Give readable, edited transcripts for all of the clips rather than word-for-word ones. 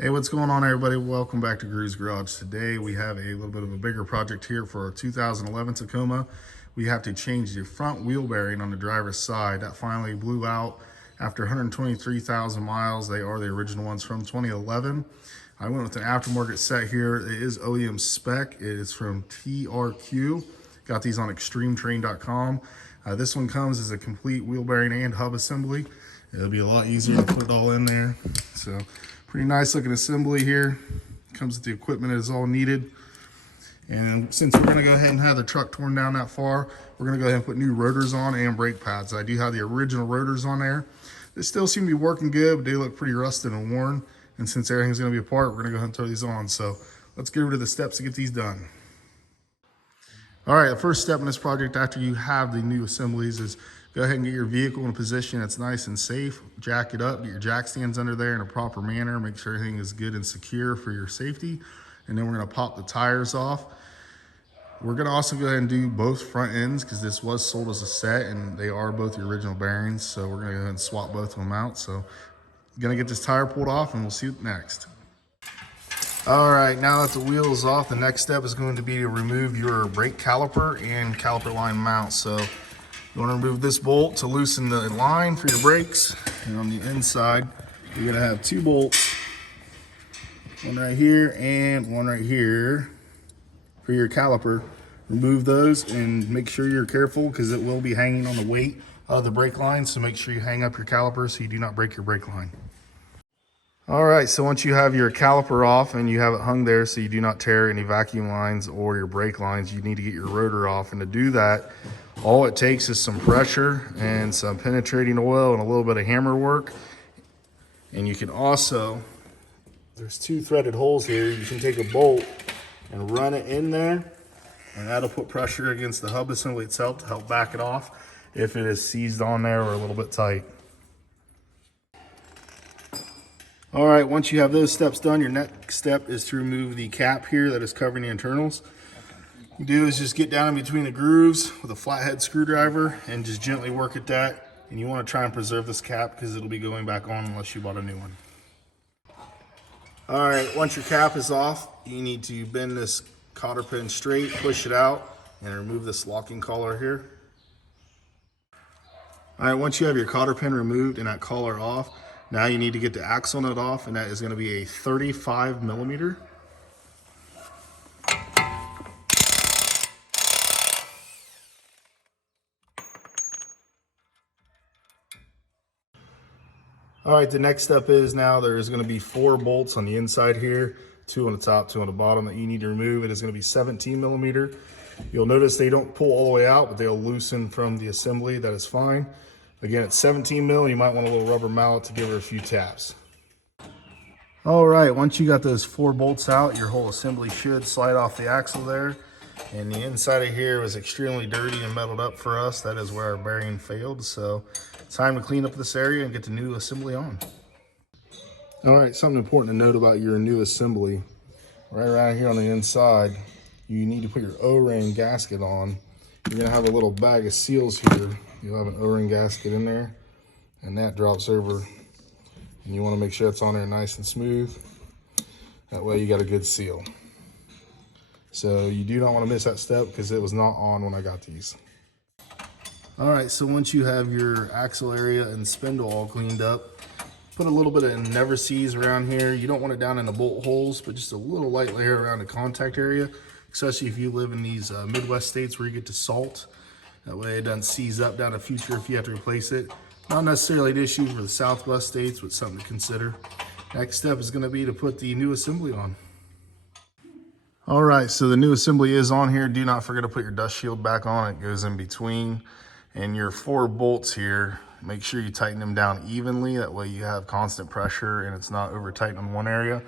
Hey, what's going on, everybody? Welcome back to Groove's Garage. Today we have a little bit of a bigger project here for our 2011 Tacoma. We have to change the front wheel bearing on the driver's side. That finally blew out after 123,000 miles. They are the original ones from 2011. I went with an aftermarket set here. It is OEM spec. It is from TRQ. Got these on extremetrain.com. This one comes as a complete wheel bearing and hub assembly. It'll be a lot easier to put it all in there. So pretty nice looking assembly here. Comes with the equipment that is all needed. And since we're gonna go ahead and have the truck torn down that far, we're gonna go ahead and put new rotors on and brake pads. I do have the original rotors on there. They still seem to be working good, but they look pretty rusted and worn. And since everything's gonna be apart, we're gonna go ahead and throw these on. So let's get over to the steps to get these done. All right, the first step in this project after you have the new assemblies is go ahead and get your vehicle in a position that's nice and safe. Jack it up, get your jack stands under there in a proper manner. Make sure everything is good and secure for your safety. And then we're gonna pop the tires off. We're gonna also go ahead and do both front ends because this was sold as a set and they are both the original bearings. So we're gonna go ahead and swap both of them out. So gonna get this tire pulled off and we'll see what next. All right, now that the wheel is off, the next step is going to be to remove your brake caliper and caliper line mount. So you want to remove this bolt to loosen the line for your brakes. And on the inside, you're gonna have two bolts, one right here and one right here for your caliper. Remove those and make sure you're careful because it will be hanging on the weight of the brake line. So make sure you hang up your caliper so you do not break your brake line. All right, so once you have your caliper off and you have it hung there so you do not tear any vacuum lines or your brake lines, you need to get your rotor off. And to do that, all it takes is some pressure and some penetrating oil and a little bit of hammer work. And you can also, there's two threaded holes here. You can take a bolt and run it in there, and that'll put pressure against the hub assembly itself to help back it off if it is seized on there or a little bit tight. All right, once you have those steps done, your next step is to remove the cap here that is covering the internals. What you do is just get down in between the grooves with a flathead screwdriver and just gently work at that. And you want to try and preserve this cap because it'll be going back on unless you bought a new one. All right, once your cap is off, you need to bend this cotter pin straight, push it out, and remove this locking collar here. All right, once you have your cotter pin removed and that collar off, now you need to get the axle nut off, and that is going to be a 35 millimeter. All right, the next step is now there is going to be 4 bolts on the inside here, 2 on the top, 2 on the bottom that you need to remove. It is going to be 17 millimeter. You'll notice they don't pull all the way out, but they'll loosen from the assembly. That is fine. Again, it's 17 mil. You might want a little rubber mallet to give her a few taps. All right, once you got those 4 bolts out, your whole assembly should slide off the axle there. And the inside of here was extremely dirty and metaled up for us. That is where our bearing failed. So it's time to clean up this area and get the new assembly on. All right, something important to note about your new assembly. Right around here on the inside, you need to put your O-ring gasket on. You're gonna have a little bag of seals here. You'll have an O-ring gasket in there, and that drops over. And you wanna make sure it's on there nice and smooth. That way you got a good seal. So you do not wanna miss that step because it was not on when I got these. All right, so once you have your axle area and spindle all cleaned up, put a little bit of never seize around here. You don't want it down in the bolt holes, but just a little light layer around the contact area, especially if you live in these Midwest states where you get to salt. That way it doesn't seize up down the future if you have to replace it. Not necessarily an issue for the Southwest states, but something to consider. Next step is gonna be to put the new assembly on. All right, so the new assembly is on here. Do not forget to put your dust shield back on. It goes in between. And your 4 bolts here, make sure you tighten them down evenly. That way you have constant pressure and it's not over tight on one area.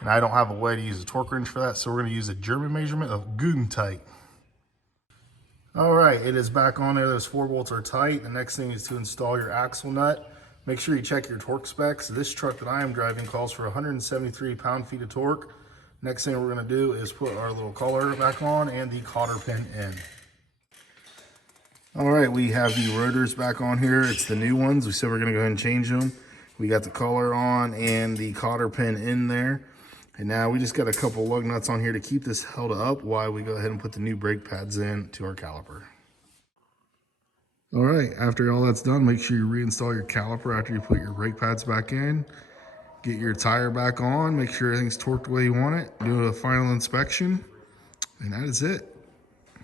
And I don't have a way to use a torque wrench for that, so we're gonna use a German measurement of Guten tight. All right, it is back on there. Those 4 bolts are tight. The next thing is to install your axle nut. Make sure you check your torque specs. This truck that I am driving calls for 173 pound-feet of torque. Next thing we're gonna do is put our little collar back on and the cotter pin in. All right, we have the rotors back on here. It's the new ones. We said we're gonna go ahead and change them. We got the collar on and the cotter pin in there. And now we just got a couple lug nuts on here to keep this held up while we go ahead and put the new brake pads in to our caliper. All right, after all that's done, make sure you reinstall your caliper after you put your brake pads back in. Get your tire back on, make sure everything's torqued the way you want it, do a final inspection, and that is it.